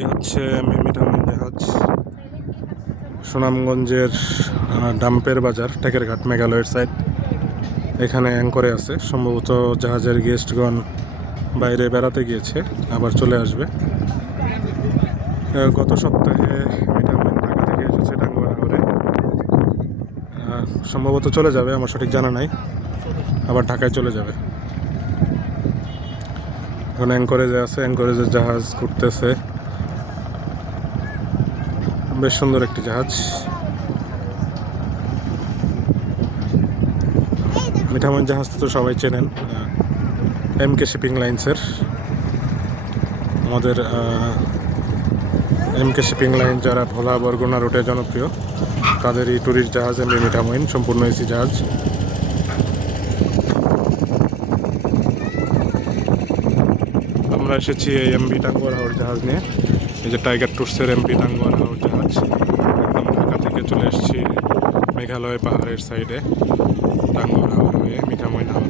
এই হচ্ছে মিঠামইন জাহাজ, সুনামগঞ্জের ডাম্পের বাজার, টেকেরঘাট, মেঘালয়ের সাইড। এখানে অ্যাঙ্করে আছে। সম্ভবত জাহাজের গেস্টগণ বাইরে বেড়াতে গিয়েছে, আবার চলে আসবে। গত সপ্তাহে মিঠামইন ঢাকা থেকে এসেছে টাঙ্গুয়ার হাওরে। সম্ভবত চলে যাবে, আমার সঠিক জানা নাই। আবার ঢাকায় চলে যাবে। এখন অ্যাঙ্করেজে আছে, অ্যাঙ্করেজের জাহাজ ঘুরতেছে। বেশ সুন্দর একটি জাহাজ। মিঠামইন জাহাজ তো সবাই চেনেন, এমকে শিপিং লাইন্সের। আমাদের এমকে শিপিং লাইন যারা ভোলা বরগুনা রুটে জনপ্রিয়, তাদেরই ট্যুরিস্ট জাহাজ এমভি মিঠামইন, সম্পূর্ণ এসি জাহাজ। আমরা এসেছি এই এমভি টাঙ্গুয়ার হাওর জাহাজ নিয়ে। এই যে টাইগার ট্যুরসের এমভি টাঙ্গুয়ার হাওর জাহাজ। একদম ঢাকা থেকে চলে এসেছি মেঘালয় পাহাড়ের সাইডে টাঙ্গুয়ার হাওর হয়ে, মিঠামইন হাওর